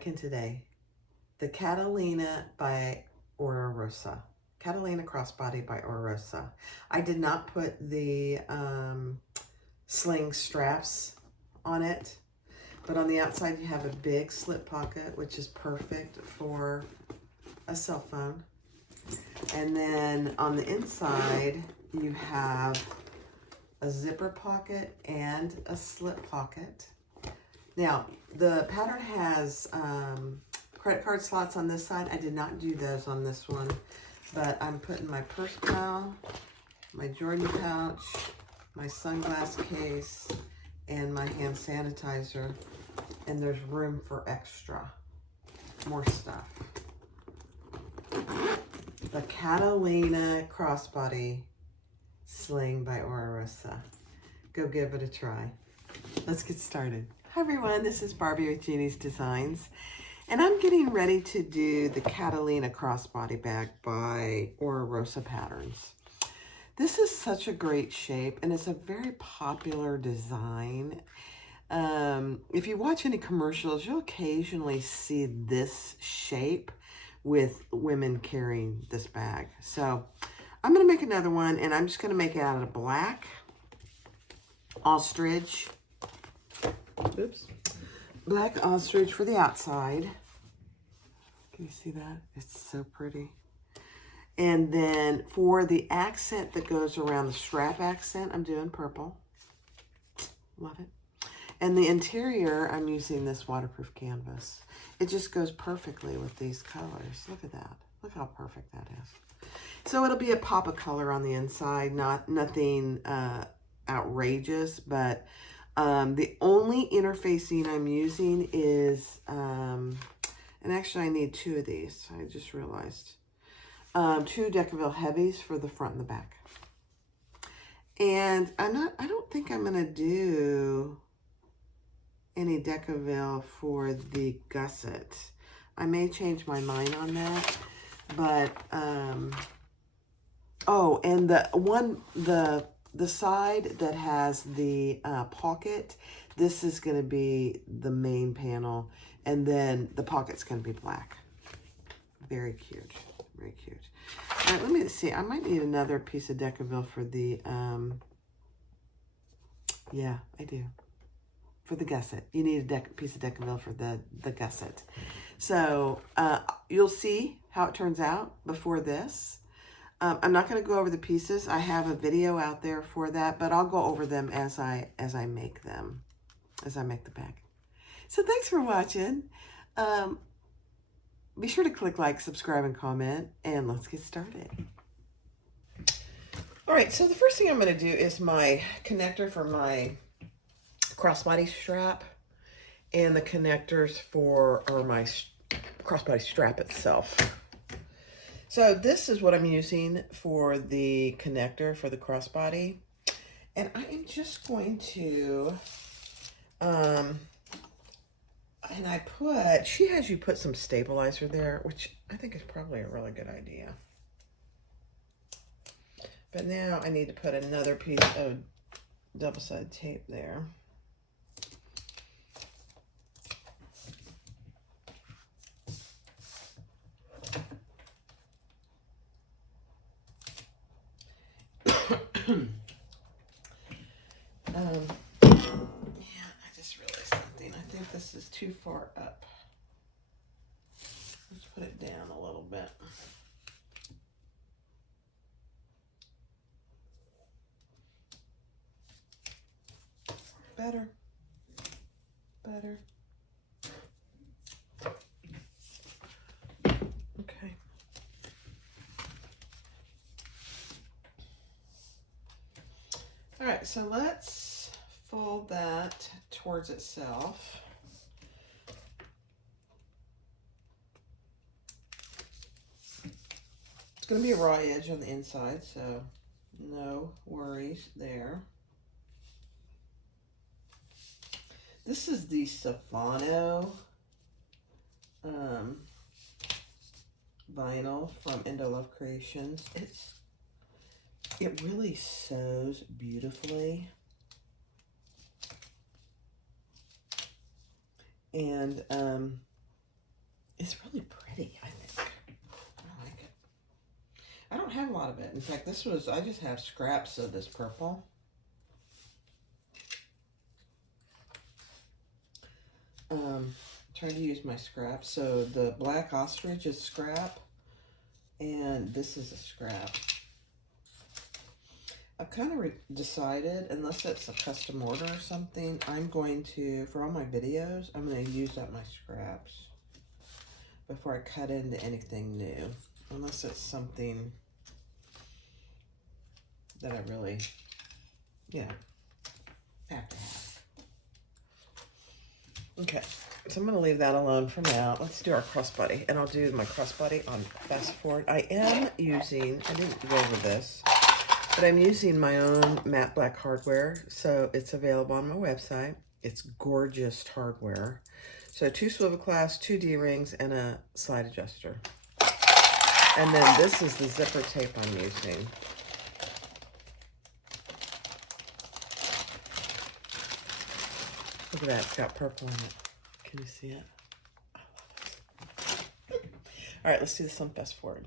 making today? The Catalina by Oro Rosa. Catalina Crossbody by Oro Rosa. I did not put the sling straps on it, but on the outside you have a big slip pocket, which is perfect for a cell phone. And then on the inside you have a zipper pocket and a slip pocket. Now, the pattern has credit card slots on this side. I did not do those on this one, but I'm putting my purse pal, my Jordan pouch, my sunglass case, and my hand sanitizer, and there's room for extra, more stuff. The Catalina Crossbody Sling by Oro Rosa. Go give it a try. Let's get started. Hi everyone, this is Barbie with Jeannie's Designs, and I'm getting ready to do the Catalina Crossbody bag by Oro Rosa Patterns. This is such a great shape, and it's a very popular design. If you watch any commercials, you'll occasionally see this shape with women carrying this bag. So I'm going to make another one, and I'm just going to make it out of black ostrich. Oops. Black ostrich for the outside. Can you see that? It's so pretty. And then for the accent that goes around the strap accent, I'm doing purple. Love it. And the interior, I'm using this waterproof canvas. It just goes perfectly with these colors. Look at that. Look how perfect that is. So it'll be a pop of color on the inside, nothing outrageous, but the only interfacing I'm using is, and actually I need two of these, I just realized. Two Decaville heavies for the front and the back. And I don't think I'm gonna do any Decaville for the Gusset. I may change my mind on that, but, oh, and the side that has the pocket, this is going to be the main panel, and then the pocket's going to be black. Very cute. Very cute. All right, let me see. I might need another piece of Decaville for the, yeah, I do. For the Gusset. You need a piece of Decaville for the Gusset. So you'll see how it turns out before this. I'm not going to go over the pieces. I have a video out there for that, but I'll go over them as I make them, as I make the bag. So thanks for watching. Be sure to click like, subscribe, and comment, and let's get started. All right, so the first thing I'm going to do is my connector for my crossbody strap and the connectors for my crossbody strap itself. So this is what I'm using for the connector for the crossbody. And I am just going to, and she has you put some stabilizer there, which I think is probably a really good idea. But now I need to put another piece of double-sided tape there. Yeah, I just realized something. I think this is too far up. Let's put it down a little bit. Better. Better. Okay. All right, so let's fold that towards itself. It's going to be a raw edge on the inside, so no worries there. This is the Savano vinyl from Indo Love Creations. It really sews beautifully. And It's really pretty, I think. I like it. I don't have a lot of it. In fact, I just have scraps of this purple. Trying to use my scraps. So the black ostrich is scrap, and this is a scrap. I've kind of decided, unless it's a custom order or something, I'm going to, for all my videos, I'm going to use up my scraps before I cut into anything new. Unless it's something that I really, have to have. Okay, so I'm going to leave that alone for now. Let's do our crossbody, and I'll do my crossbody on fast forward. I didn't go over this, but I'm using my own matte black hardware, so it's available on my website. It's gorgeous hardware. So 2 swivel clasps, 2 D-rings, and a slide adjuster. And then this is the zipper tape I'm using. Look at that, it's got purple in it. Can you see it? I love it. All right, let's do this on fast forward.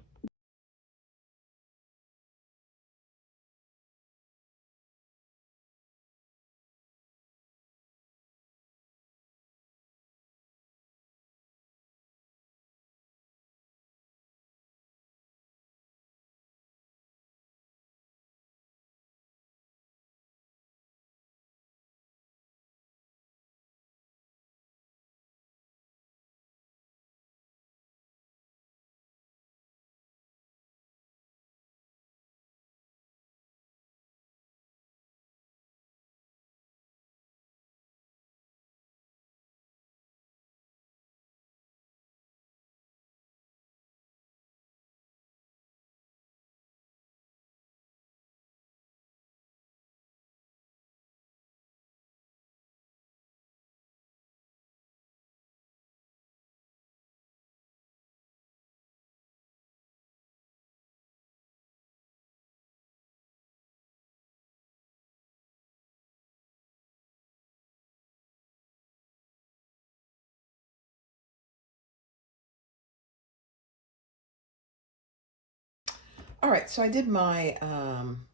All right, so I did my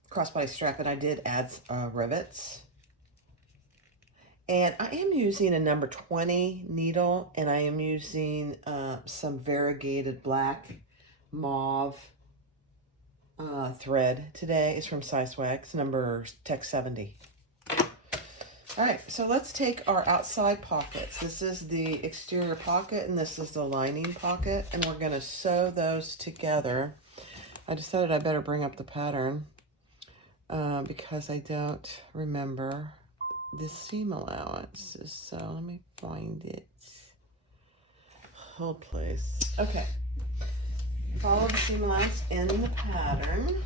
crossbody strap, and I did add rivets. And I am using a number 20 needle, and I am using some variegated black mauve thread today. It's from Sizewag, number Tech 70. All right, so let's take our outside pockets. This is the exterior pocket, and this is the lining pocket, and we're going to sew those together. I decided I better bring up the pattern because I don't remember the seam allowances. So let me find it. Hold please. Okay. Follow the seam allowance in the pattern.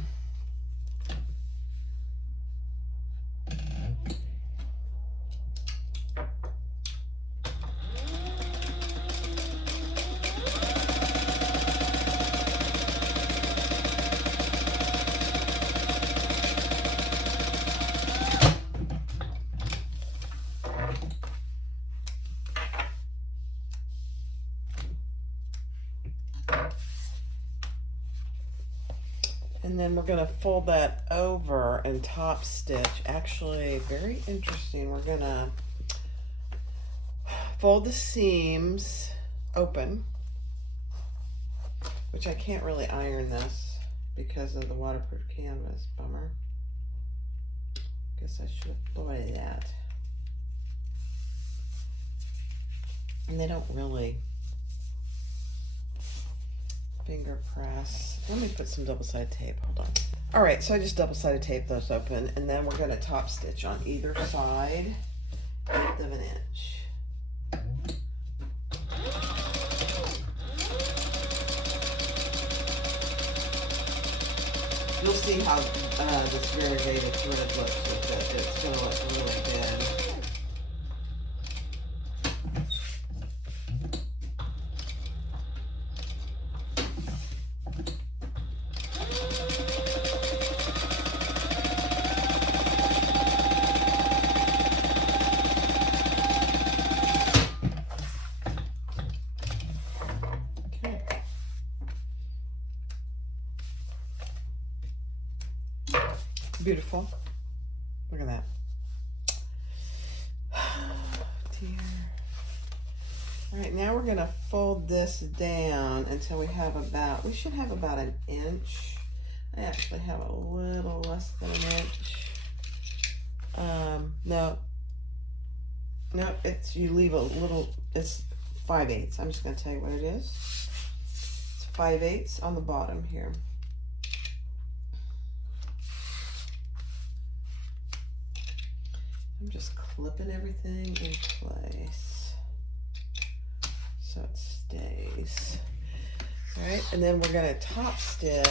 And then we're going to fold that over and top stitch. Actually, very interesting. We're going to fold the seams open, which I can't really iron this because of the waterproof canvas. Bummer. Guess I should have thought of that. And they don't really finger press. Let me put some double-sided tape. Hold on. All right, so I just double-sided tape those open, and then we're going to top stitch on either side, 1/8 of an inch. You'll see how this variegated thread looks with it. It's going to look really good. Beautiful. Look at that. Dear. All right, now we're gonna fold this down until we have about, we should have about an inch. I actually have a little less than an inch. No, it's, you leave a little, it's 5/8. I'm just gonna tell you what it is. It's 5/8 on the bottom here. I'm just clipping everything in place so it stays. All right, and then we're gonna top stitch.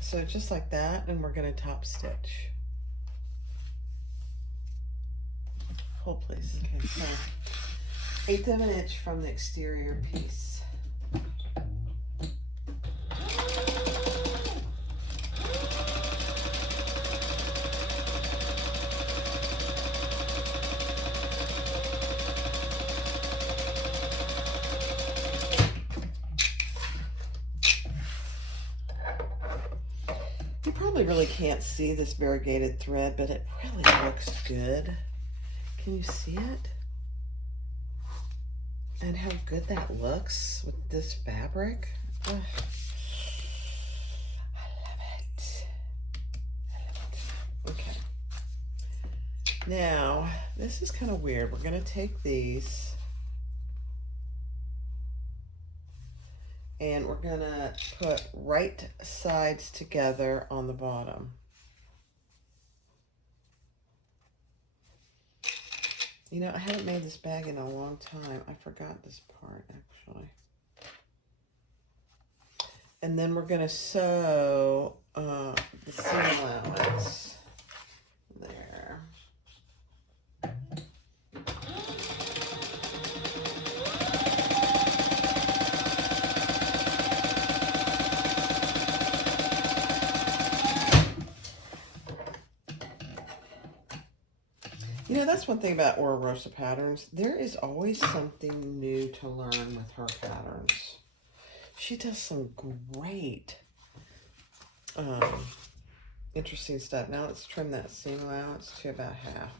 So just like that, and we're gonna top stitch. Hold please. Okay, so 1/8 of an inch from the exterior piece. You probably really can't see this variegated thread, but it really looks good. Can you see it? And how good that looks with this fabric. Ugh. I love it. I love it. Okay. Now, this is kind of weird. We're going to take these and we're going to put right sides together on the bottom. You know, I haven't made this bag in a long time. I forgot this part, actually. And then we're going to sew the seam allowance there. You know, that's one thing about Oro Rosa patterns. There is always something new to learn with her patterns. She does some great, interesting stuff. Now let's trim that seam allowance to about half.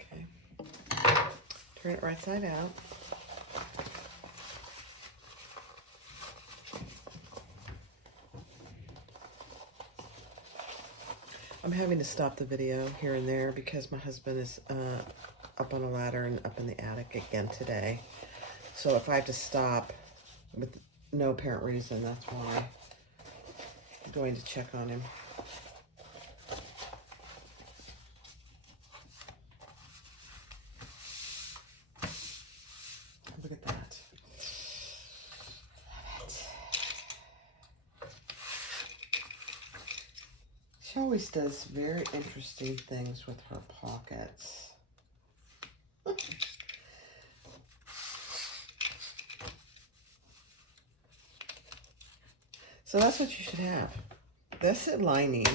Okay. Turn it right side out. I'm having to stop the video here and there because my husband is up on a ladder and up in the attic again today. So if I have to stop with no apparent reason, that's why. I'm going to check on him. Look at that. Love it. She always does very interesting things with her pockets. So that's what you should have. This is lining,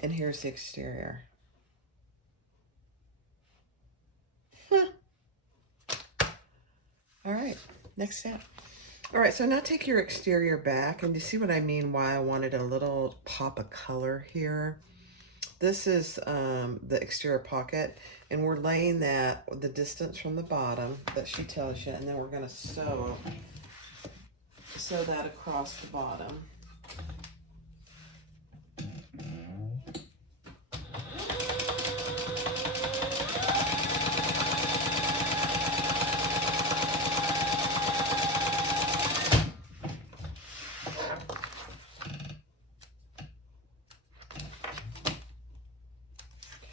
and here's the exterior. All right, next step. All right, so now take your exterior back, and you see what I mean, why I wanted a little pop of color here. This is the exterior pocket, and we're laying that, the distance from the bottom that she tells you, and then we're gonna sew that across the bottom.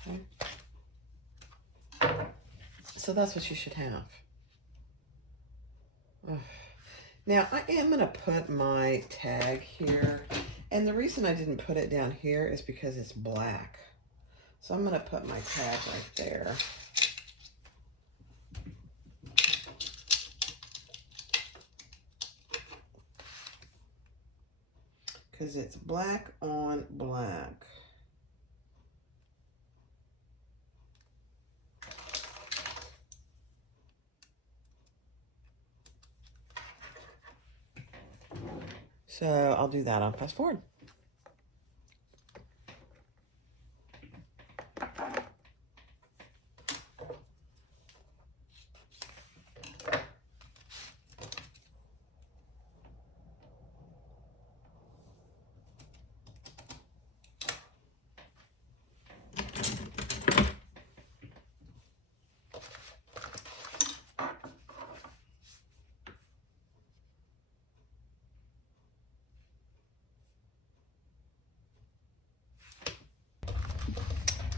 Okay. So that's what you should have. Ugh. Now, I am going to put my tag here, and the reason I didn't put it down here is because it's black. So I'm going to put my tag right there. Because it's black on black. So I'll do that on fast forward.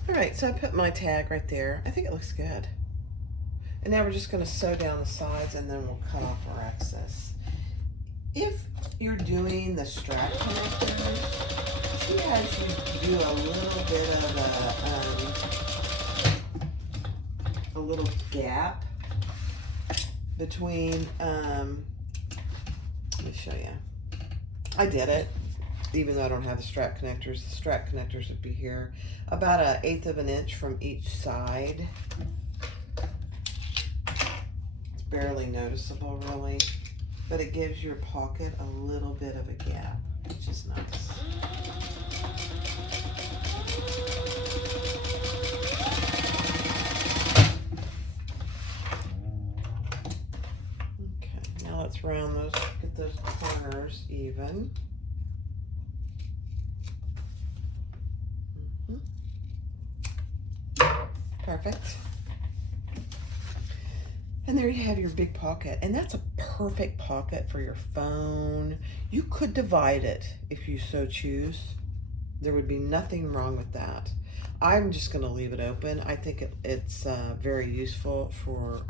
All right, so I put my tag right there. I think it looks good. And now we're just going to sew down the sides and then we'll cut off our excess. If you're doing the strap connectors, she has you do a little bit of a little gap between, let me show you. I did it, even though I don't have the strap connectors. The strap connectors would be here, about 1/8 of an inch from each side. It's barely noticeable, really, but it gives your pocket a little bit of a gap, which is nice. Okay, now let's round those, get those corners even. Perfect. And there you have your big pocket. And that's a perfect pocket for your phone. You could divide it if you so choose. There would be nothing wrong with that. I'm just going to leave it open. I think it's very useful for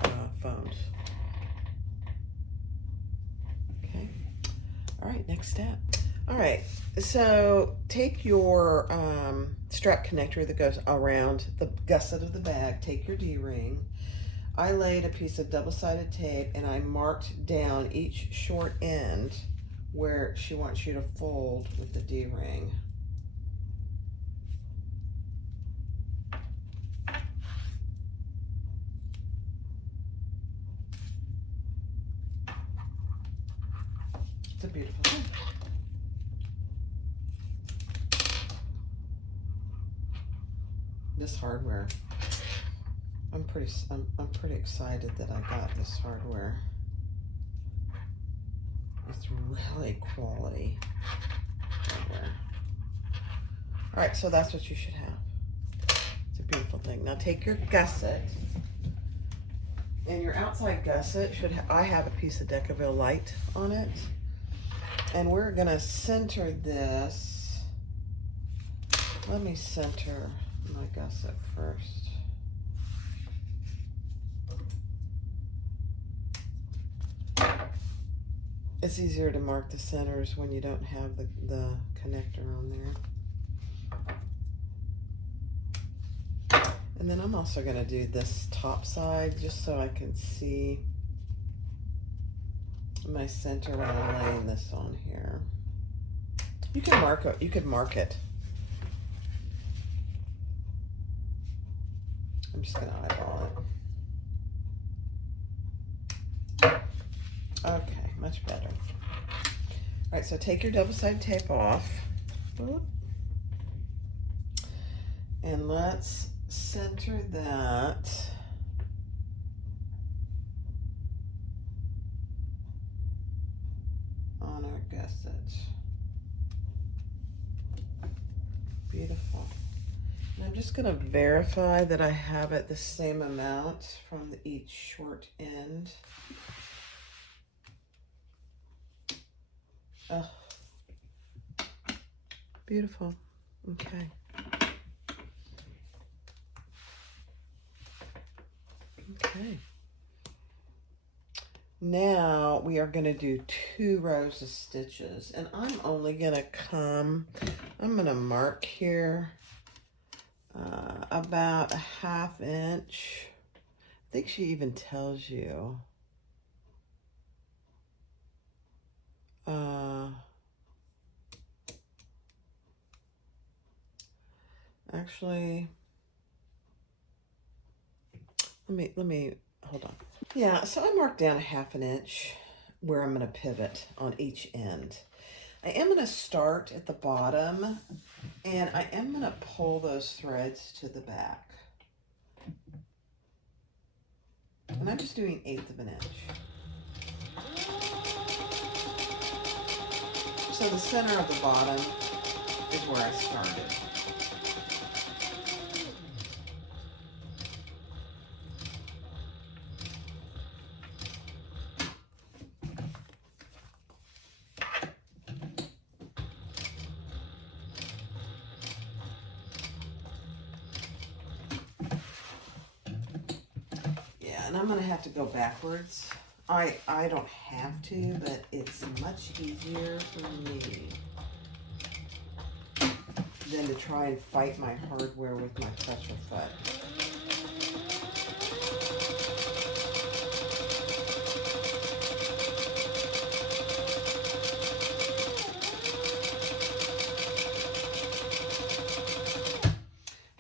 phones. Okay. All right, next step. All right, so take your strap connector that goes around the gusset of the bag, take your D-ring. I laid a piece of double-sided tape and I marked down each short end where she wants you to fold with the D-ring. It's a beautiful thing. This hardware, I'm pretty excited that I got this hardware. It's really quality hardware. All right, so that's what you should have. It's a beautiful thing. Now take your gusset, and your outside gusset should I have a piece of Decaville light on it, and we're gonna center this. Let me center my gusset first. It's easier to mark the centers when you don't have the connector on there. And then I'm also going to do this top side just so I can see my center when I'm laying this on here. You can mark it. You could mark it. I'm just going to eyeball it. Okay. Much better. All right, so take your double-sided tape off. And let's center that on our gusset. Beautiful. And I'm just going to verify that I have it the same amount from each short end. Oh, beautiful. Okay. Okay. Now we are going to do 2 rows of stitches, and I'm only going to I'm going to mark here about 1/2 inch. I think she even tells you. Actually, let me hold on. Yeah, so I marked down 1/2 inch where I'm going to pivot on each end. I am going to start at the bottom, and I am going to pull those threads to the back. And I'm just doing 1/8 of an inch. So the center of the bottom is where I started. Yeah, and I'm going to have to go backwards. I don't have to, but it's much easier for me than to try and fight my hardware with my pressure foot.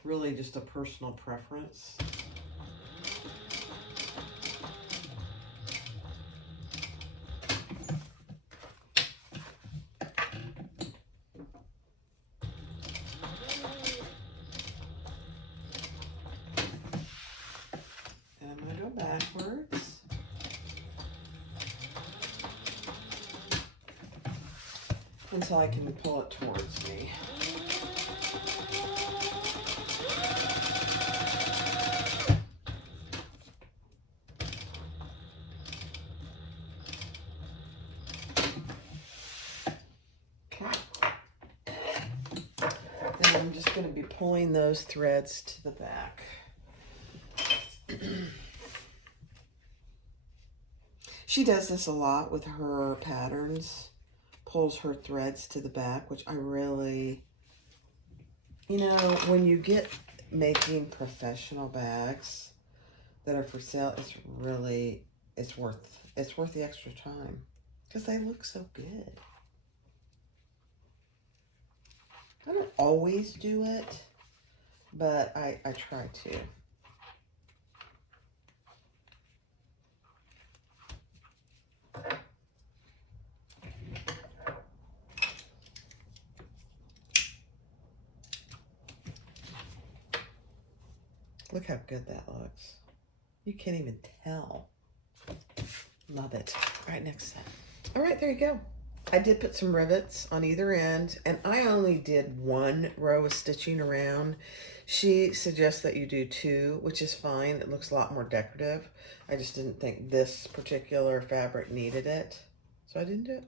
Really just a personal preference. And I'm going to go backwards. Until I can pull it towards me. I'm just going to be pulling those threads to the back. She does this a lot with her patterns, pulls her threads to the back, which I really, you know, when you get making professional bags that are for sale, it's really, it's worth the extra time because they look so good. I don't always do it, but I try to. Look how good that looks. You can't even tell. Love it. All right, next set. All right, there you go. I did put some rivets on either end, and I only did 1 row of stitching around. She suggests that you do 2, which is fine. It looks a lot more decorative. I just didn't think this particular fabric needed it, so I didn't do it.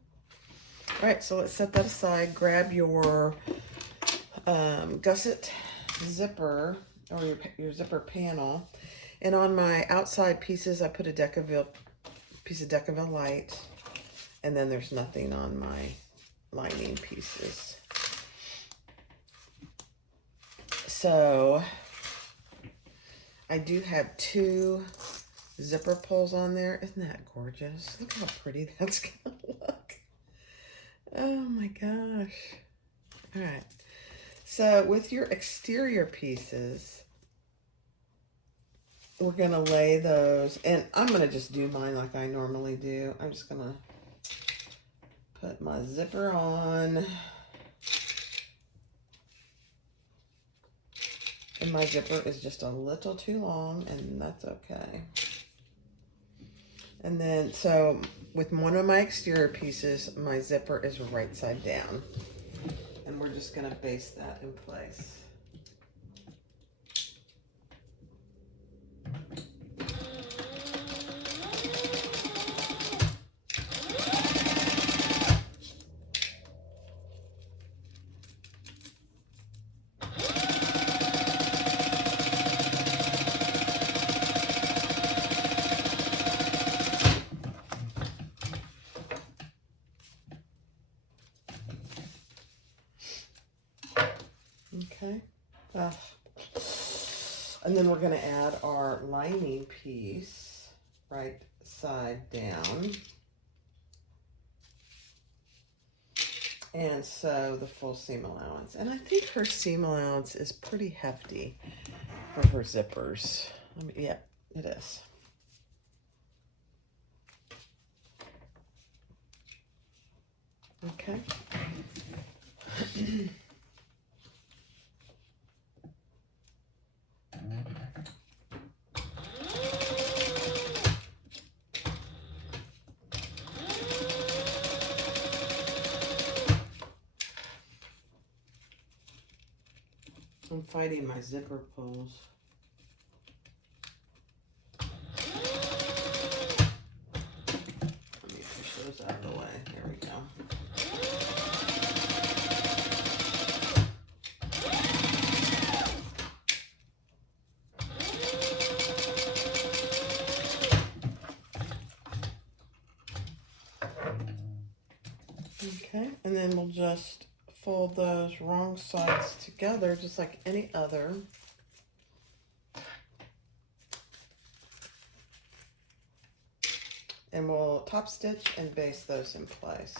All right, so let's set that aside. Grab your gusset zipper, or your zipper panel, and on my outside pieces I put a piece of Decaville Light, and then there's nothing on my lining pieces. So I do have 2 zipper pulls on there. Isn't that gorgeous? Look how pretty that's gonna look. Oh my gosh. All right. So with your exterior pieces, we're going to lay those, and I'm going to just do mine like I normally do. I'm just going to put my zipper on. And my zipper is just a little too long, and that's okay. And then, so with one of my exterior pieces, my zipper is right side down. And we're just going to baste that in place. Okay. And then we're going to add our lining piece right side down. And so the full seam allowance. And I think her seam allowance is pretty hefty for her zippers. I mean, yeah, it is. Okay. I'm fighting my zipper pulls. Let me push those out of the way. There we go. Okay, and then we'll just fold those wrong sides together just like any other. And we'll top stitch and baste those in place.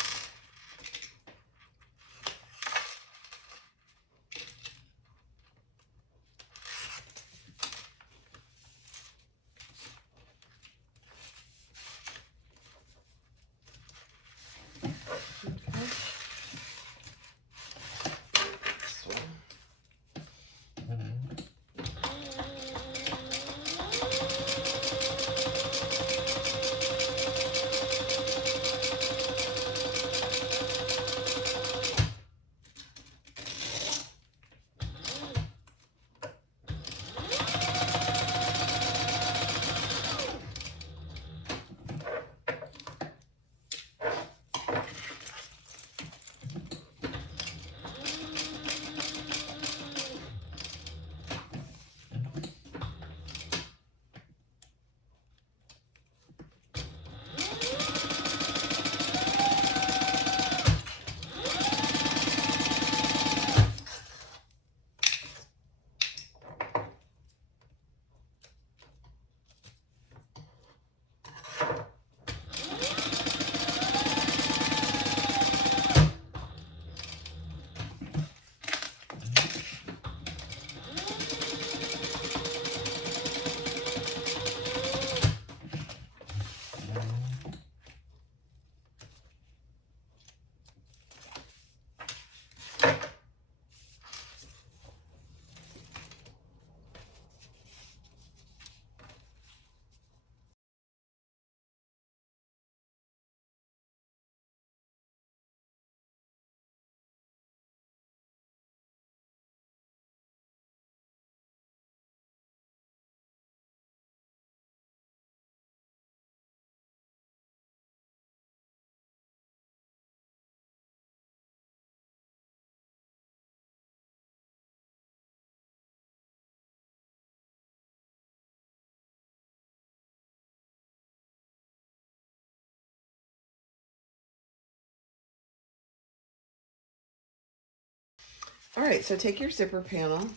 All right, so take your zipper panel.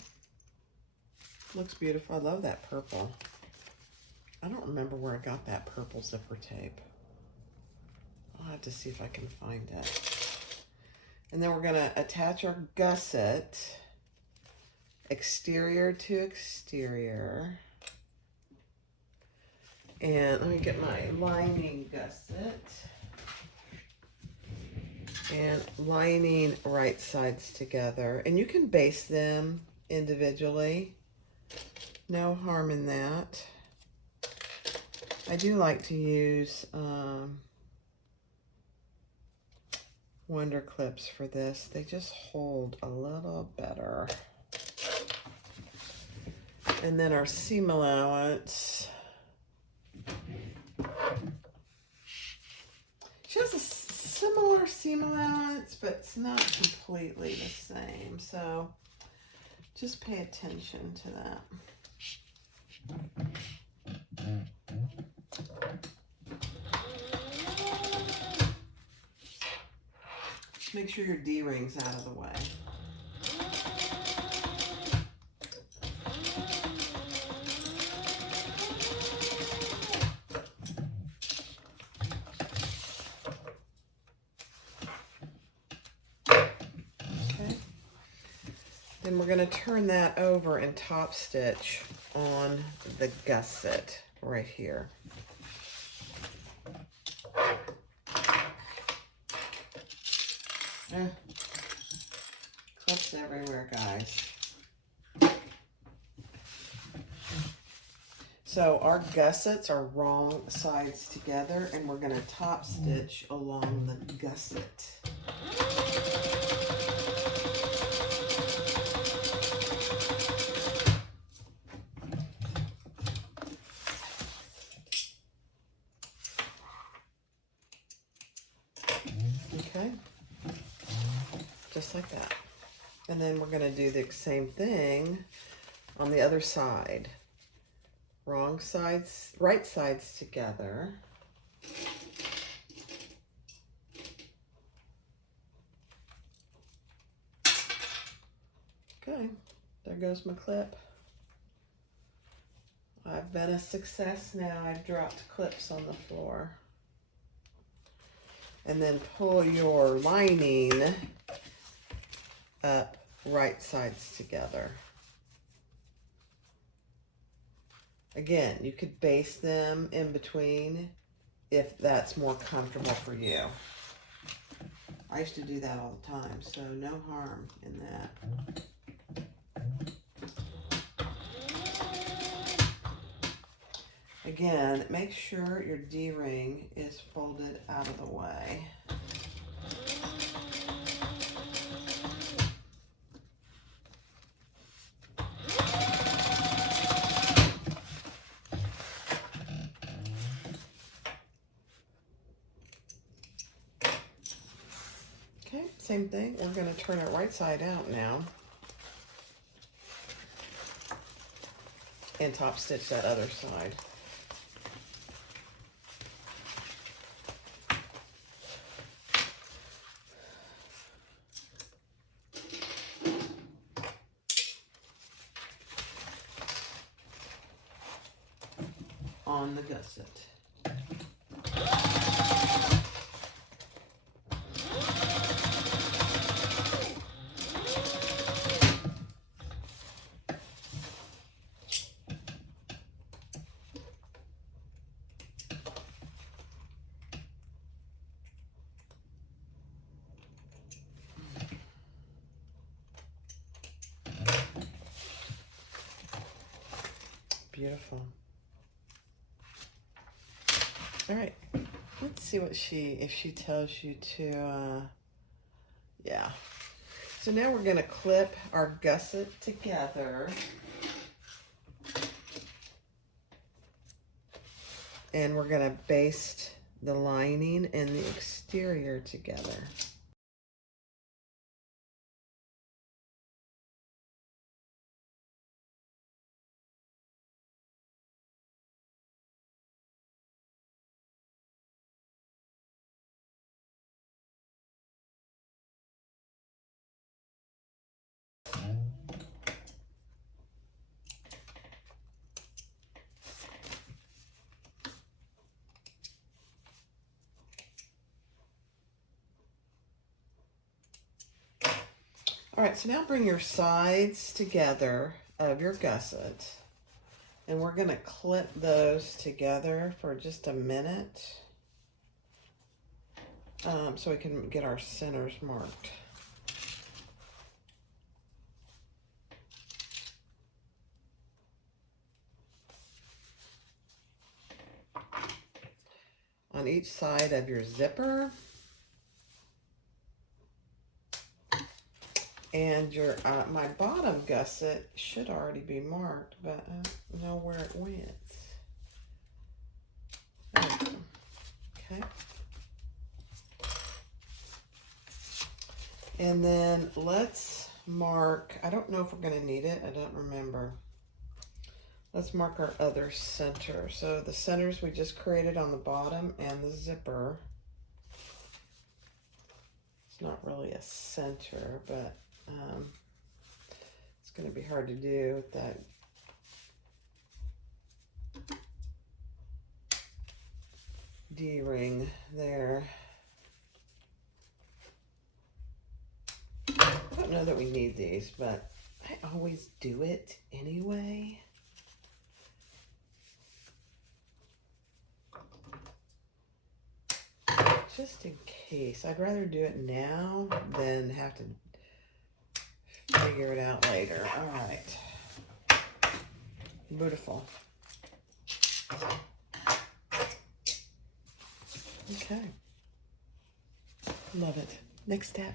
Looks beautiful. I love that purple. I don't remember where I got that purple zipper tape. I'll have to see if I can find it. And then we're going to attach our gusset, exterior to exterior. And let me get my lining gusset. And lining right sides together. And you can baste them individually. No harm in that. I do like to use Wonder Clips for this. They just hold a little better. And then our seam allowance. She has a similar seam allowance, but it's not completely the same. So just pay attention to that. Make sure your D-ring's out of the way. Okay. Then we're going to turn that over and top stitch on the gusset right here. everywhere, guys. So our gussets are wrong sides together, and we're going to top stitch along the gusset. Okay, just like that. And then we're going to do the same thing on the other side. Wrong sides, right sides together. Okay, there goes my clip. I've been a success now. I've dropped clips on the floor. And then pull your lining up right sides together. Again, you could baste them in between if that's more comfortable for you. I used to do that all the time, so no harm in that. Again, make sure your D-ring is folded out of the way. Okay, same thing. We're going to turn it right side out now. And top stitch that other side. On the gusset. Beautiful. All right, let's see what if she tells you to, yeah. So now we're gonna clip our gusset together. And we're gonna baste the lining and the exterior together. All right, so now bring your sides together of your gusset, and we're gonna clip those together for just a minute so we can get our centers marked. On each side of your zipper. And your my bottom gusset should already be marked, but I don't know where it went. There we go. Okay. And then let's mark, I don't know if we're going to need it. I don't remember. Let's mark our other center. So the centers we just created on the bottom and the zipper. It's not really a center, but it's going to be hard to do with that D-ring there. I don't know that we need these, but I always do it anyway. Just in case. I'd rather do it now than have to figure it out later. All right. Beautiful. Okay. Love it. Next step.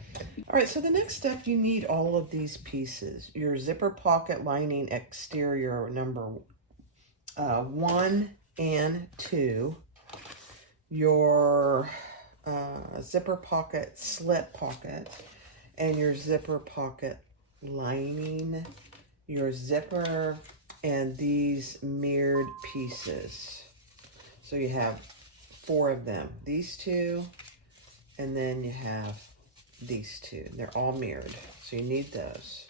All right, so the next step, you need all of these pieces. Your zipper pocket lining exterior number 1 and 2. Your zipper pocket slip pocket, and your zipper pocket lining, your zipper, and these mirrored pieces. So you have 4 of them. These 2, and then you have these 2. They're all mirrored, so you need those.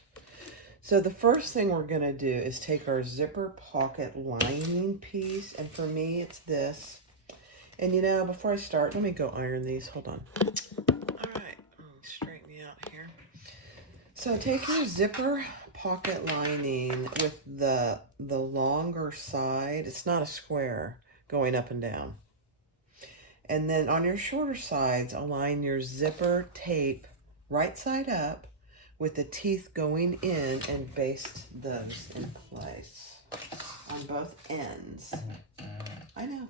So the first thing we're going to do is take our zipper pocket lining piece, and for me it's this. And you know, before I start, let me go iron these. Hold on. All right, let me straighten me out here. So take your zipper pocket lining with the longer side. It's not a square going up and down. And then on your shorter sides, align your zipper tape right side up with the teeth going in, and baste those in place on both ends. I know.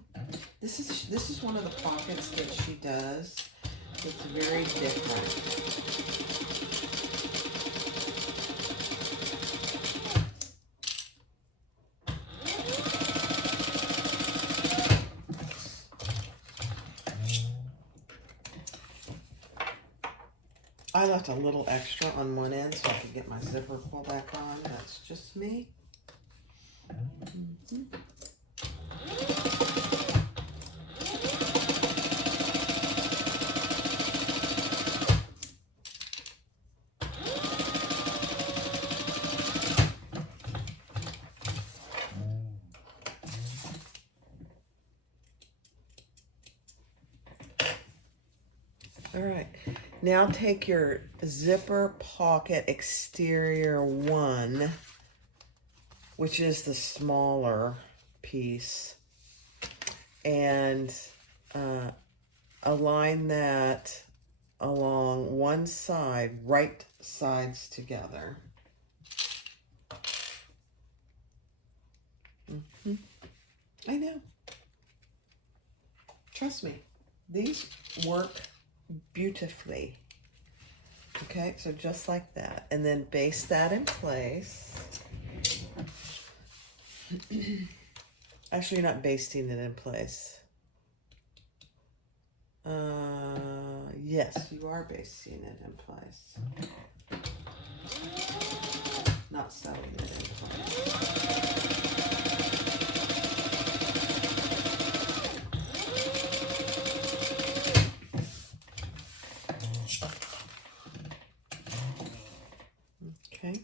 This is one of the pockets that she does. It's very different. I left a little extra on one end so I could get my zipper pull back on. That's just me. All right, now take your zipper pocket exterior 1, which is the smaller piece, and align that along one side, right sides together. I know. Trust me, these work beautifully. Okay, so just like that, and then baste that in place. Actually, you're not basting it in place. Yes, you are basting it in place. Not sewing it in place. Okay.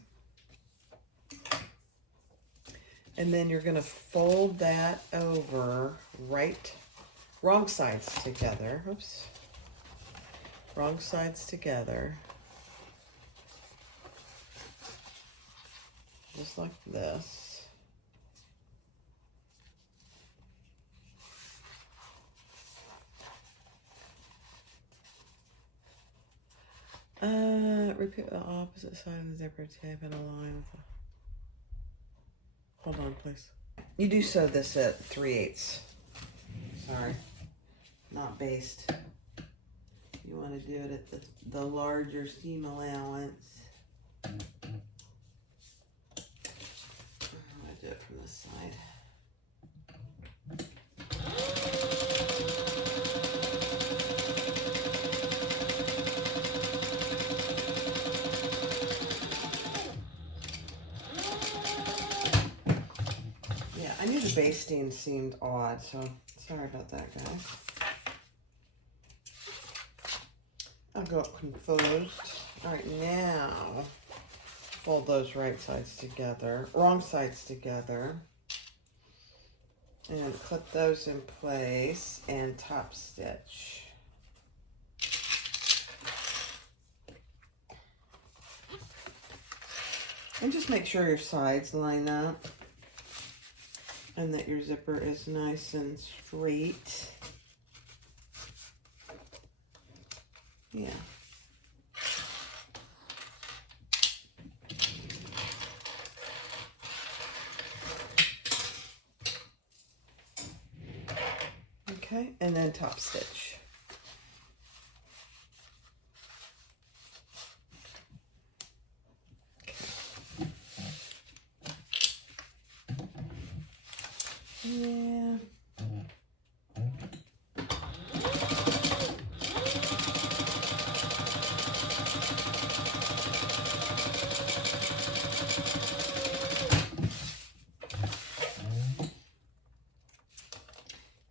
And then you're going to fold that over wrong sides together. Oops. Wrong sides together. Just like this. Repeat the opposite side of the zipper tape and align with the... Hold on, please. You do sew this at 3/8. Sorry, not based. You want to do it at the larger seam allowance. I'm going to do it from this side. Yeah, I knew the basting seemed odd, so sorry about that, guys. I got confused. All right, now fold those right sides together, wrong sides together, and clip those in place and top stitch. And just make sure your sides line up and that your zipper is nice and straight. Yeah. Okay, and then top stitch. Yeah.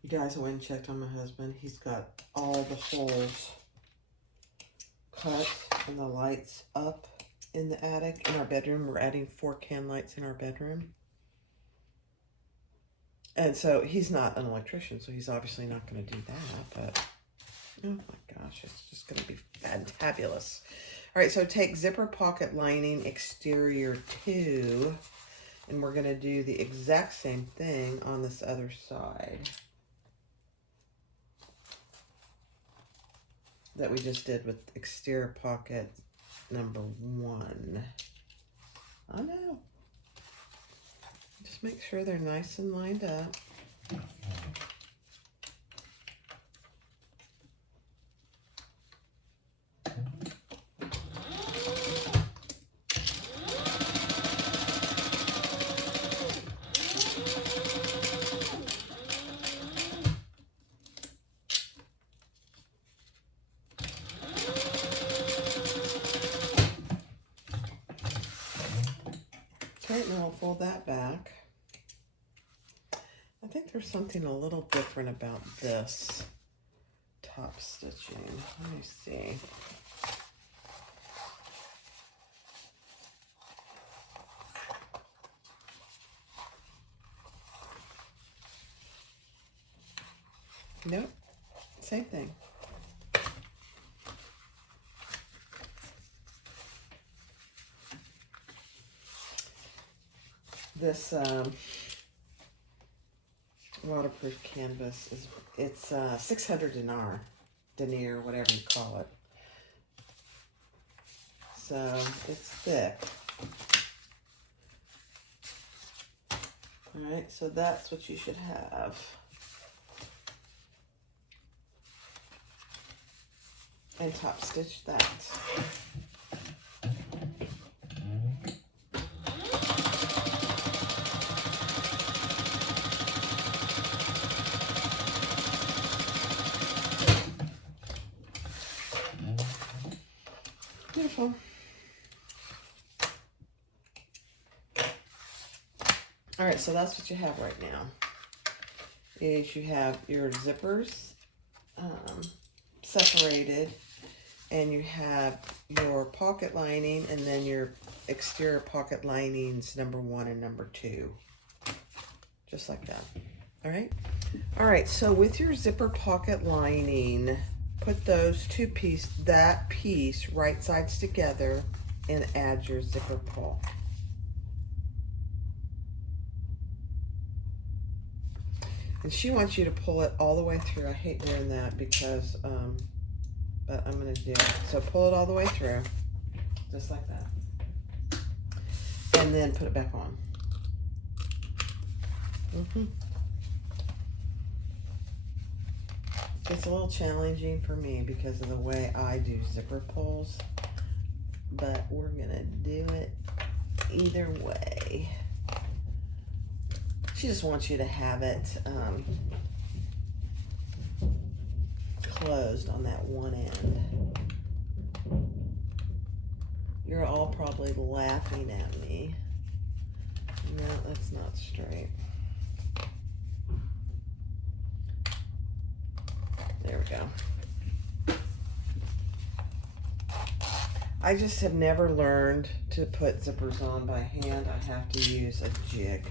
You guys, I went and checked on my husband. He's got all the holes cut and the lights up in the attic. In our bedroom, we're adding 4 can lights in our bedroom. And so he's not an electrician, so he's obviously not going to do that. But, oh my gosh, it's just going to be fantabulous. All right, so take zipper pocket lining exterior 2. And we're going to do the exact same thing on this other side that we just did with exterior pocket number 1. I know. Just make sure they're nice and lined up. Okay, now I'll fold that back. I think there's something a little different about this top stitching. Let me see. Nope, same thing. This waterproof canvas it's 600 denier, whatever you call it. So it's thick. All right, so that's what you should have. And top stitch that. Beautiful. All right, so that's what you have right now. Is you have your zippers separated, and you have your pocket lining, and then your exterior pocket linings number 1 and number 2, just like that. All right. All right. So with your zipper pocket lining, put those that piece right sides together and add your zipper pull. And she wants you to pull it all the way through. I hate doing that because, but I'm going to do it. So pull it all the way through, just like that. And then put it back on. It's a little challenging for me because of the way I do zipper pulls, but we're going to do it either way. She just wants you to have it closed on that one end. You're all probably laughing at me. No, that's not straight. There we go. I just have never learned to put zippers on by hand. I have to use a jig.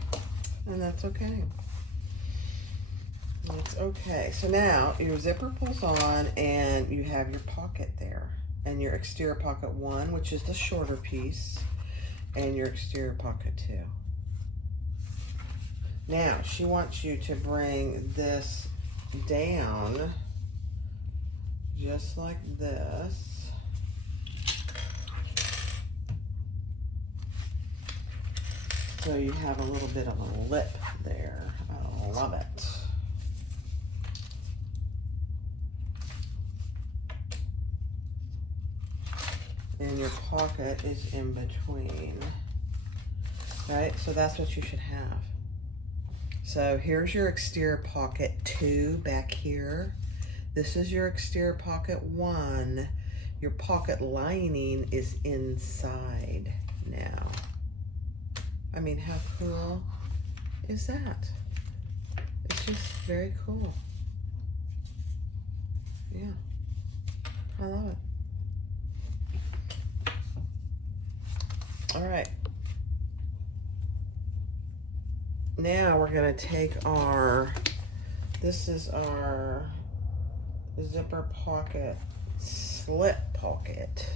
And that's okay. That's okay. So now your zipper pulls on and you have your pocket there. And your exterior pocket 1, which is the shorter piece, and your exterior pocket 2. Now she wants you to bring this down just like this. So you have a little bit of a lip there. I love it. and your pocket is in between. Right, so that's what you should have. So here's your exterior pocket 2 back here. This is your exterior pocket 1. Your pocket lining is inside now. I mean, how cool is that? It's just very cool. Yeah, I love it. All right. Now we're gonna take this is our zipper pocket, slip pocket.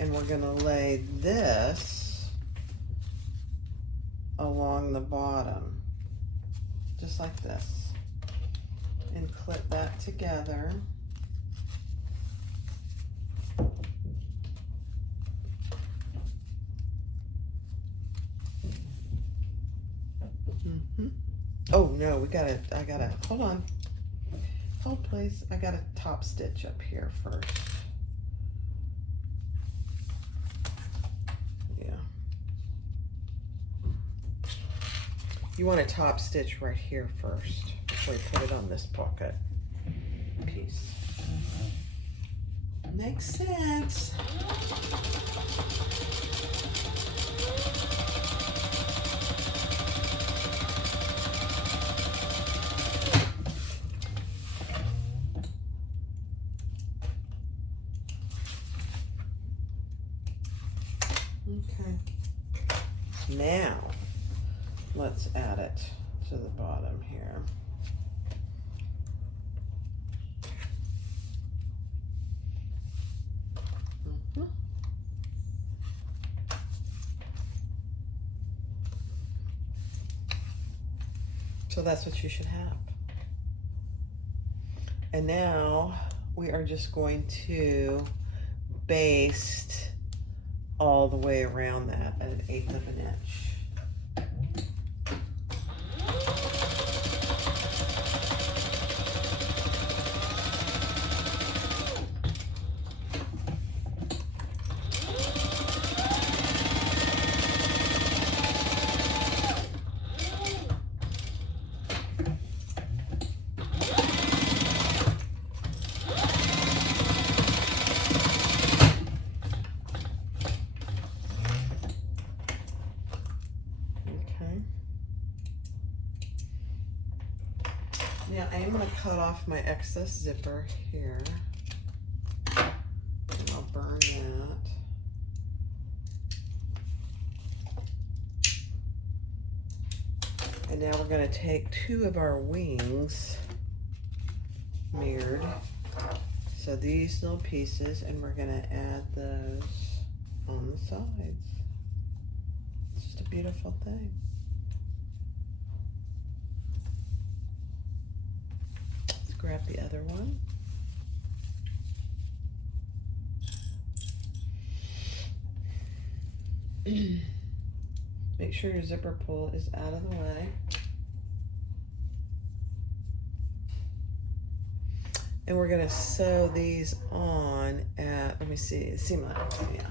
And we're gonna lay this along the bottom, just like this, and clip that together. Oh no, I gotta, hold on. Hold please, I gotta top stitch up here first. Yeah. You want to top stitch right here first before you put it on this pocket piece. Makes sense. Okay. Now, let's add it to the bottom here. So that's what you should have. And now we are just going to baste all the way around that at 1/8 of an inch. Now I am going to cut off my excess zipper here, and I'll burn that. And now we're going to take 2 of our wings, mirrored, so these little pieces, and we're going to add those on the sides. It's just a beautiful thing. Grab the other one. Make sure your zipper pull is out of the way. And we're going to sew these on at, let me see, seam line, yeah.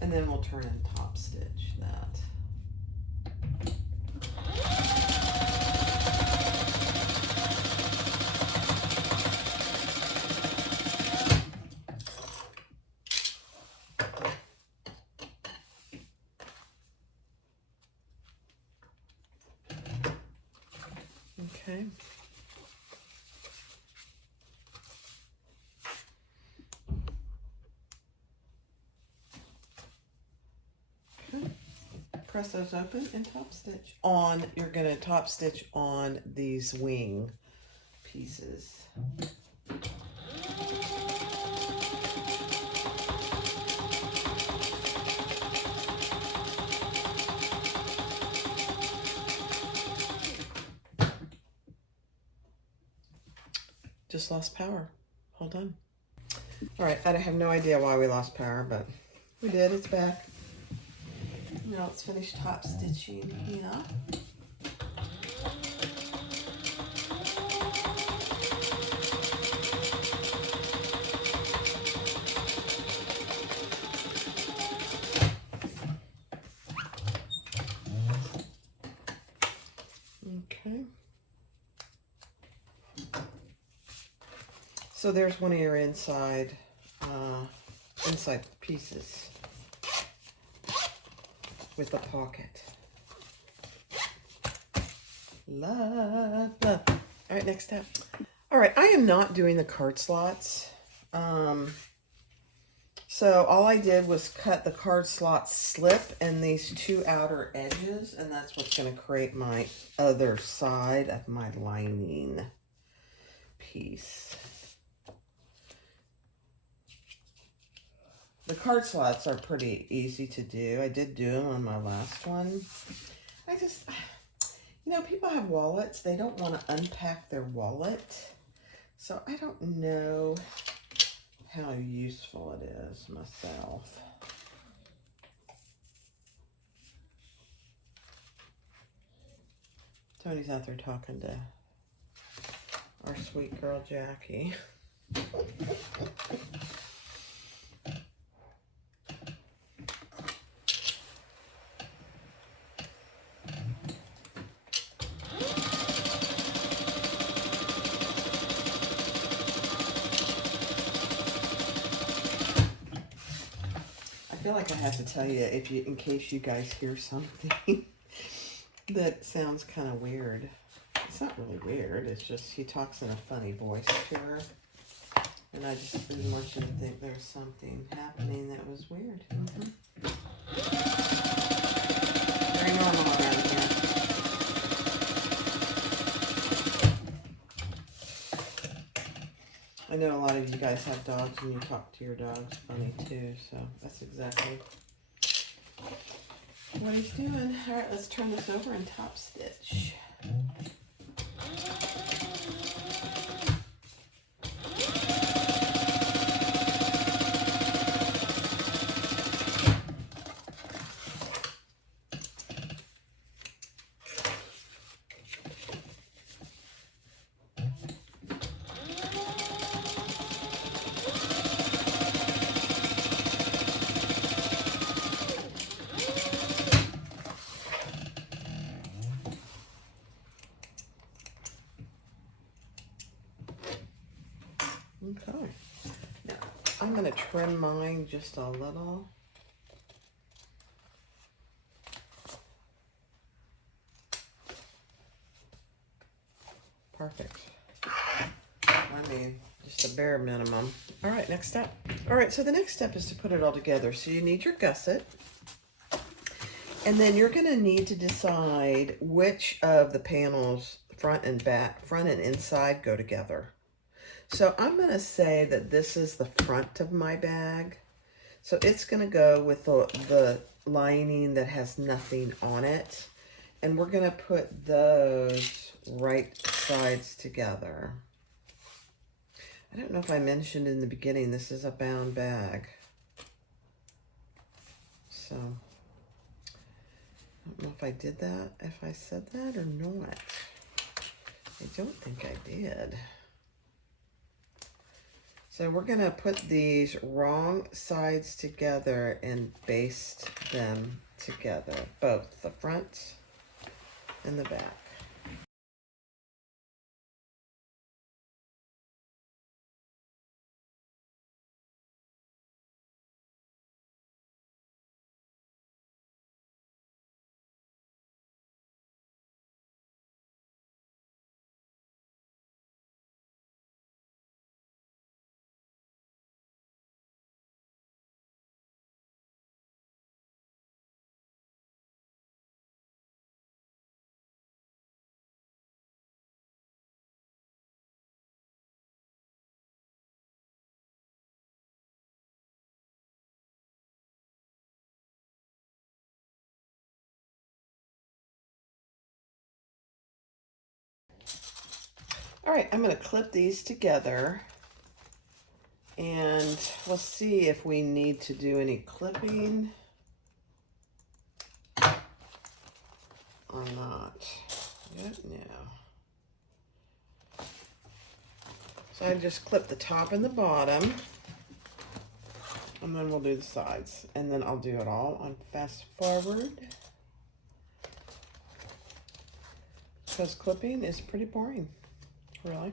And then we'll turn and top stitch that. Okay. Press those open and top stitch on. You're going to top stitch on these wing pieces. Just lost power. Hold on. All right, I have no idea why we lost power, but we did. It's back. Now let's finish top stitching here. Okay. So there's one of your inside pieces with the pocket. Love. All right, next step. All right, I am not doing the card slots. So all I did was cut the card slot slip and these two outer edges, and that's what's going to create my other side of my lining piece. The card slots are pretty easy to do. I did do them on my last one. I just, you know, people have wallets. They don't want to unpack their wallet. So I don't know how useful it is myself. Tony's out there talking to our sweet girl, Jackie. I feel like I have to tell you, in case you guys hear something that sounds kind of weird. It's not really weird. It's just he talks in a funny voice to her, and I just didn't want you to think there was something happening that was weird. Very normal around here. I know a lot of you guys have dogs and you talk to your dogs funny too, so that's exactly what he's doing. All right, let's turn this over and top stitch. Okay, now I'm going to trim mine just a little. Perfect. I mean, just a bare minimum. All right, next step. All right, so the next step is to put it all together. So you need your gusset, and then you're going to need to decide which of the panels, front and inside, go together. So I'm going to say that this is the front of my bag. So it's going to go with the lining that has nothing on it. And we're going to put those right sides together. I don't know if I mentioned in the beginning, this is a bound bag. So I don't know if I did that, if I said that or not. I don't think I did. So we're going to put these wrong sides together and baste them together, both the front and the back. All right, I'm going to clip these together, and we'll see if we need to do any clipping or not. Yet now. So I just clip the top and the bottom, and then we'll do the sides, and then I'll do it all on fast forward, because clipping is pretty boring, really.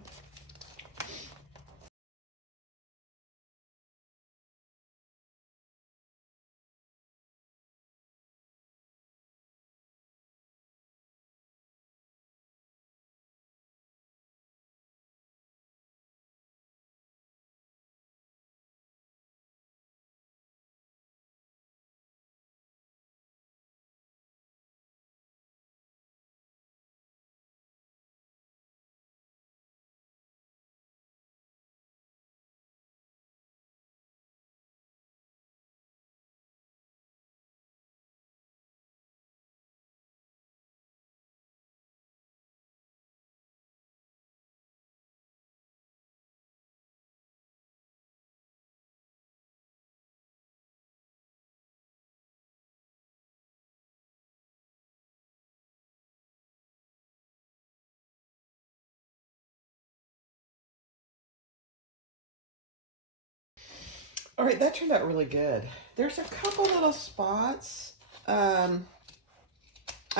All right, that turned out really good. There's a couple little spots. I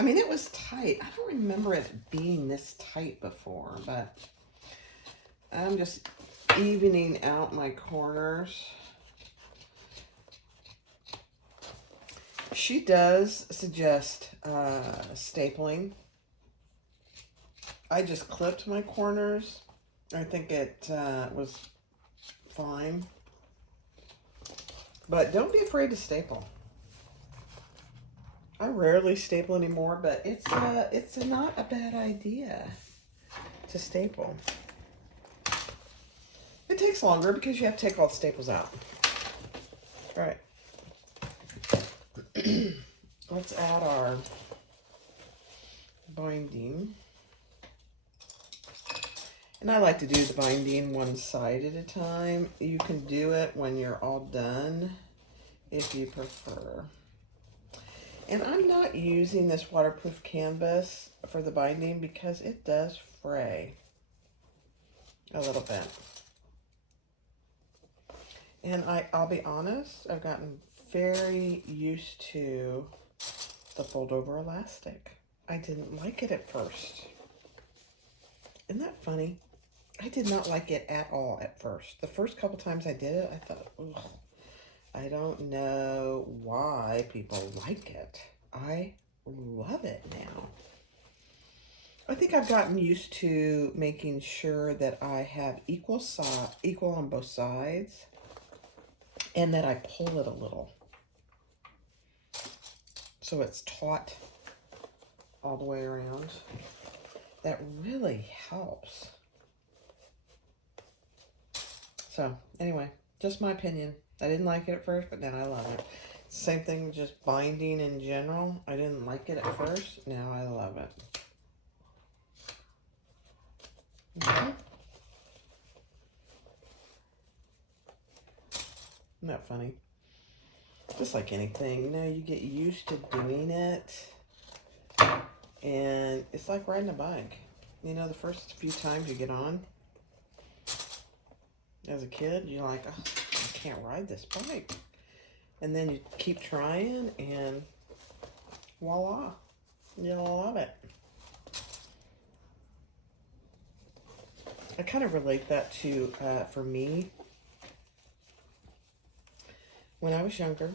mean, it was tight. I don't remember it being this tight before, but I'm just evening out my corners. She does suggest stapling. I just clipped my corners. I think it was fine. But don't be afraid to staple. I rarely staple anymore, but it's not a bad idea to staple. It takes longer because you have to take all the staples out. All right. Let's add our binding. And I like to do the binding one side at a time. You can do it when you're all done if you prefer. And I'm not using this waterproof canvas for the binding because it does fray a little bit. And I'll be honest, I've gotten very used to the fold over elastic. I didn't like it at first. Isn't that funny? I did not like it at all at first. The first couple times I did it, I thought, ugh, I don't know why people like it. I love it now. I think I've gotten used to making sure that I have equal on both sides, and that I pull it a little so it's taut all the way around. That really helps. So anyway, just my opinion. I didn't like it at first, but now I love it. Same thing with just binding in general. I didn't like it at first. Now I love it. Mm-hmm. Isn't that funny? Just like anything, you know, you get used to doing it, and it's like riding a bike. You know, the first few times you get on, as a kid, you're like, oh, I can't ride this bike. And then you keep trying, and voila, you love it. I kind of relate that to, for me, when I was younger,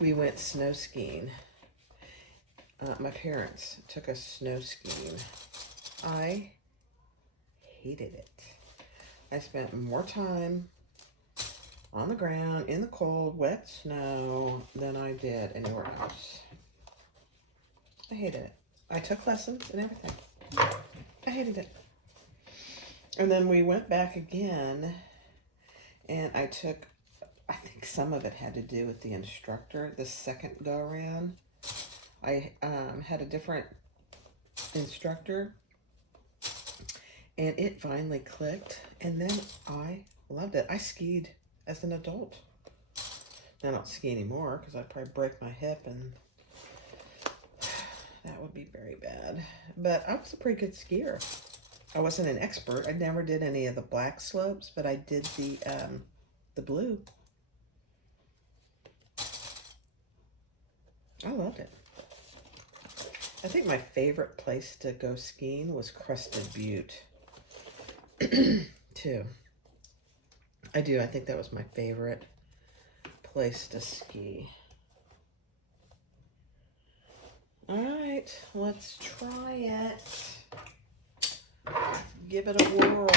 we went snow skiing. My parents took us snow skiing. I hated it. I spent more time on the ground, in the cold, wet snow, than I did anywhere else. I hated it. I took lessons and everything. I hated it. And then we went back again, and I think some of it had to do with the instructor. The second go around, I had a different instructor, And it finally clicked, and then I loved it. I skied as an adult. I don't ski anymore because I'd probably break my hip, and that would be very bad. But I was a pretty good skier. I wasn't an expert. I never did any of the black slopes, but I did the blue. I loved it. I think my favorite place to go skiing was Crested Butte, too. I do. I think that was my favorite place to ski. All right, let's try it. Give it a whirl.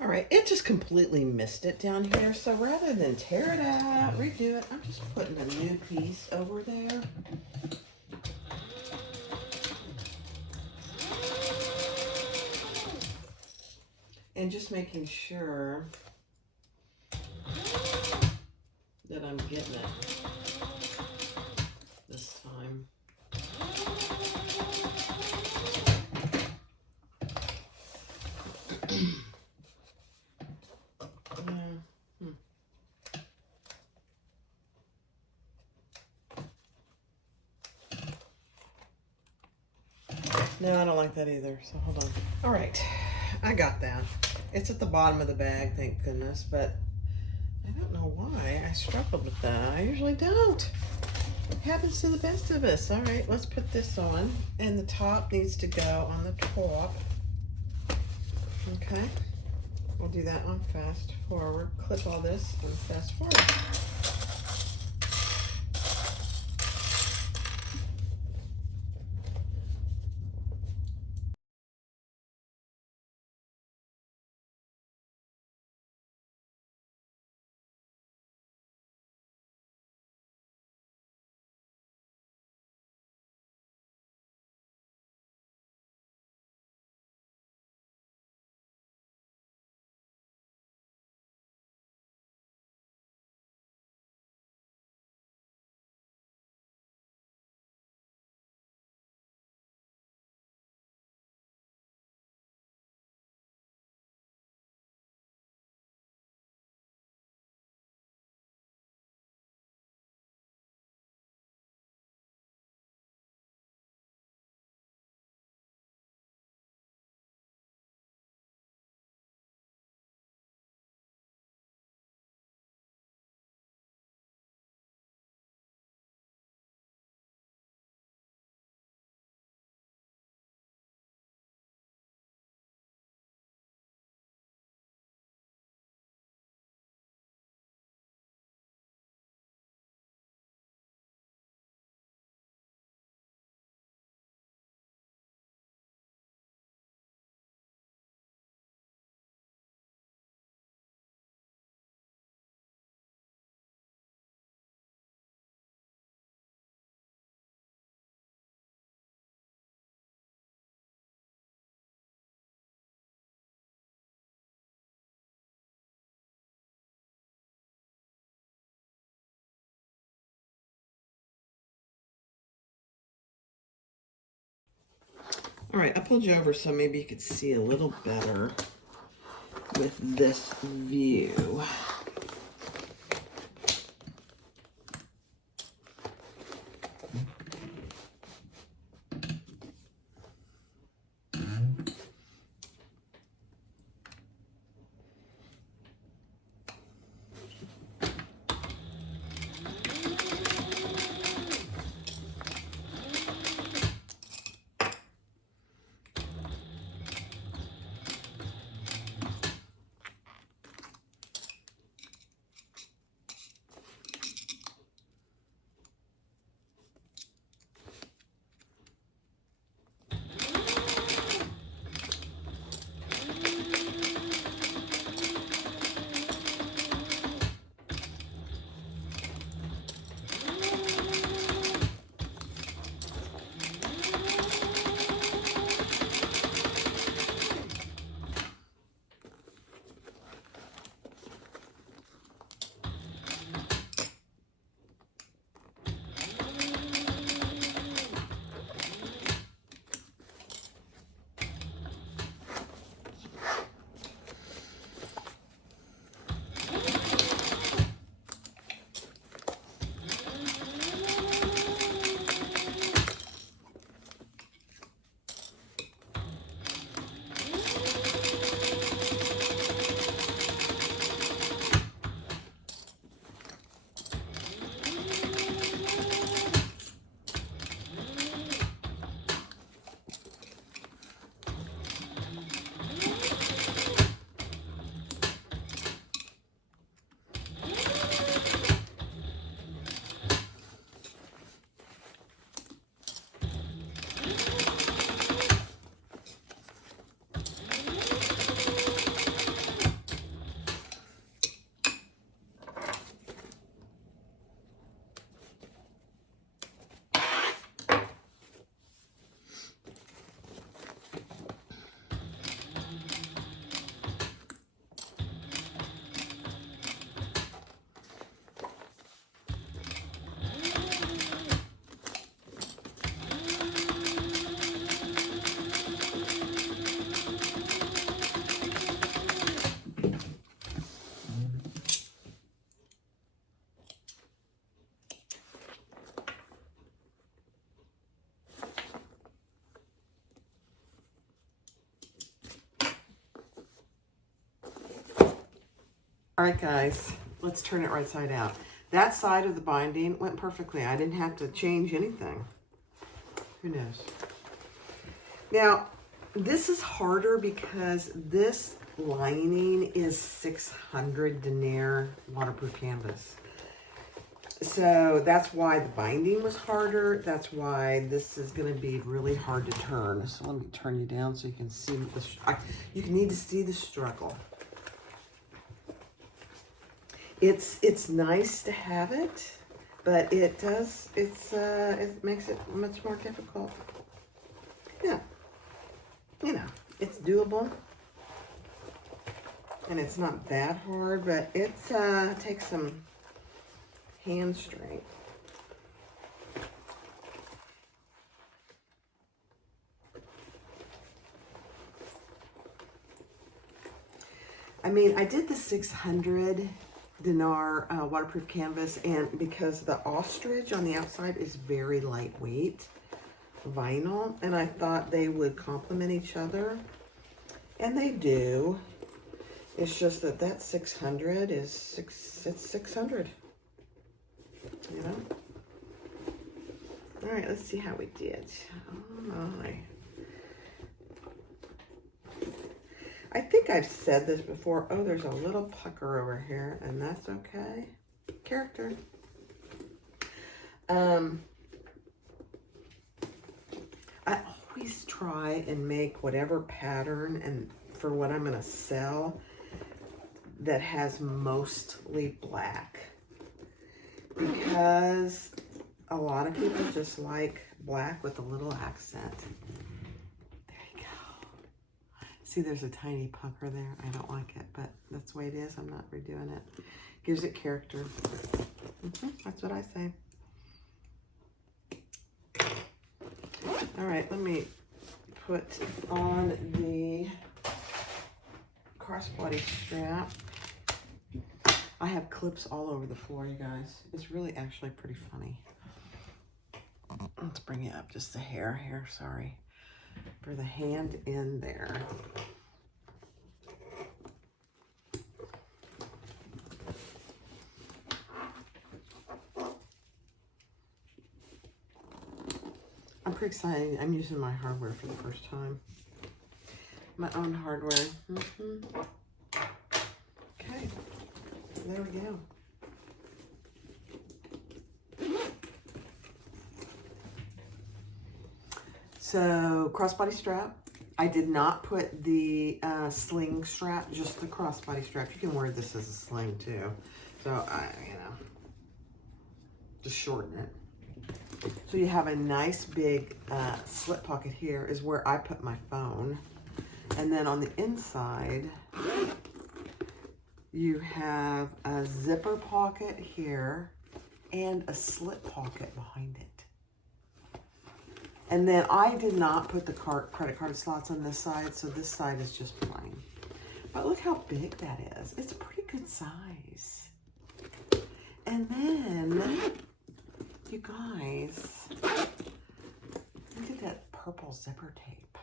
All right, it just completely missed it down here. So rather than tear it out, redo it, I'm just putting a new piece over there. And just making sure that I'm getting it this time. No, I don't like that either, so hold on. All right, I got that. It's at the bottom of the bag, thank goodness, but I don't know why I struggled with that. I usually don't. It happens to the best of us. All right, let's put this on. And the top needs to go on the top. Okay. We'll do that on fast forward. Clip all this on fast forward. All right, I pulled you over so maybe you could see a little better with this view. All right, guys, let's turn it right side out. That side of the binding went perfectly. I didn't have to change anything. Who knows? Now, this is harder because this lining is 600 denier waterproof canvas. So that's why the binding was harder. That's why this is going to be really hard to turn. So let me turn you down so you can see you need to see the struggle. It's nice to have it, but it makes it much more difficult. Yeah, you know, it's doable, and it's not that hard, but it takes some hand strength. I mean, I did the 600 dinar waterproof canvas, and because the ostrich on the outside is very lightweight vinyl, and I thought they would complement each other, and they do. It's just that 600 is it's 600, you know. All right, let's see how we did. Oh my. I think I've said this before. Oh, there's a little pucker over here, and that's okay. Character. I always try and make whatever pattern and for what I'm going to sell that has mostly black, because a lot of people just like black with a little accent. See, there's a tiny pucker there. I don't like it, but that's the way it is. I'm not redoing it. Gives it character. That's what I say. All right, let me put on the crossbody strap. I have clips all over the floor, you guys. It's really actually pretty funny. Let's bring it up just a hair here, sorry. For the hand in there. I'm pretty excited. I'm using my hardware for the first time. My own hardware. Okay, there we go. So, crossbody strap. I did not put the sling strap, just the crossbody strap. You can wear this as a sling too. So, you know, just shorten it. So you have a nice big slip pocket here is where I put my phone. And then on the inside, you have a zipper pocket here and a slip pocket behind it. And then I did not put the credit card slots on this side, so this side is just plain. But look how big that is. It's a pretty good size. And then, you guys, look at that purple zipper tape.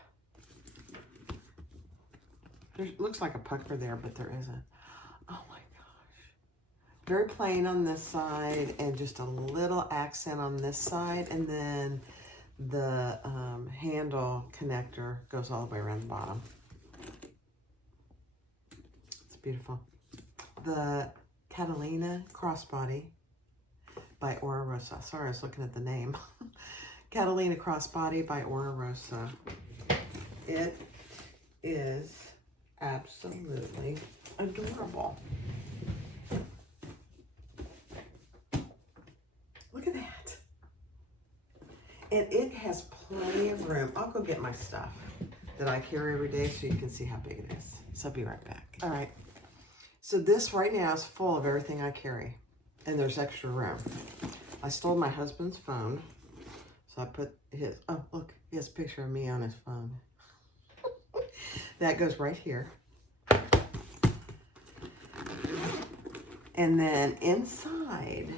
There looks like a pucker there, but there isn't. Oh my gosh. Very plain on this side, and just a little accent on this side, and then the handle connector goes all the way around the bottom. It's beautiful. The Catalina Crossbody by Oro Rosa. Sorry, I was looking at the name. Catalina Crossbody by Oro Rosa. It is absolutely adorable. Look at that. And it has plenty of room. I'll go get my stuff that I carry every day so you can see how big it is. So I'll be right back. All right. So this right now is full of everything I carry. And there's extra room. I stole my husband's phone. So I put his, oh, look, he has a picture of me on his phone. That goes right here. And then inside,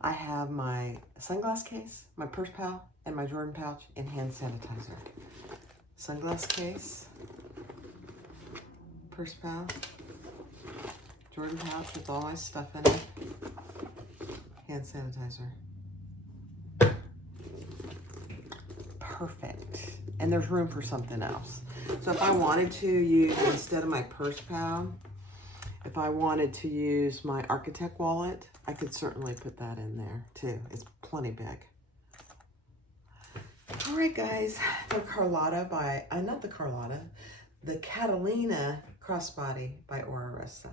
I have my sunglass case, my purse pouch, and my Jordan pouch, and hand sanitizer. Sunglass case, purse pouch, Jordan pouch with all my stuff in it. Hand sanitizer. Perfect. And there's room for something else. So if I wanted to use, instead of my purse pal, if I wanted to use my architect wallet, I could certainly put that in there too. It's plenty big. All right, guys, the the Catalina Crossbody by Oro Rosa.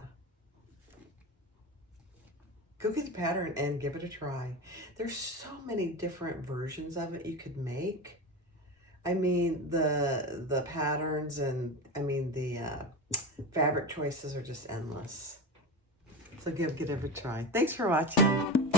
Go get the pattern and give it a try. There's so many different versions of it you could make. I mean, the patterns and the fabric choices are just endless. So give it a try. Thanks for watching.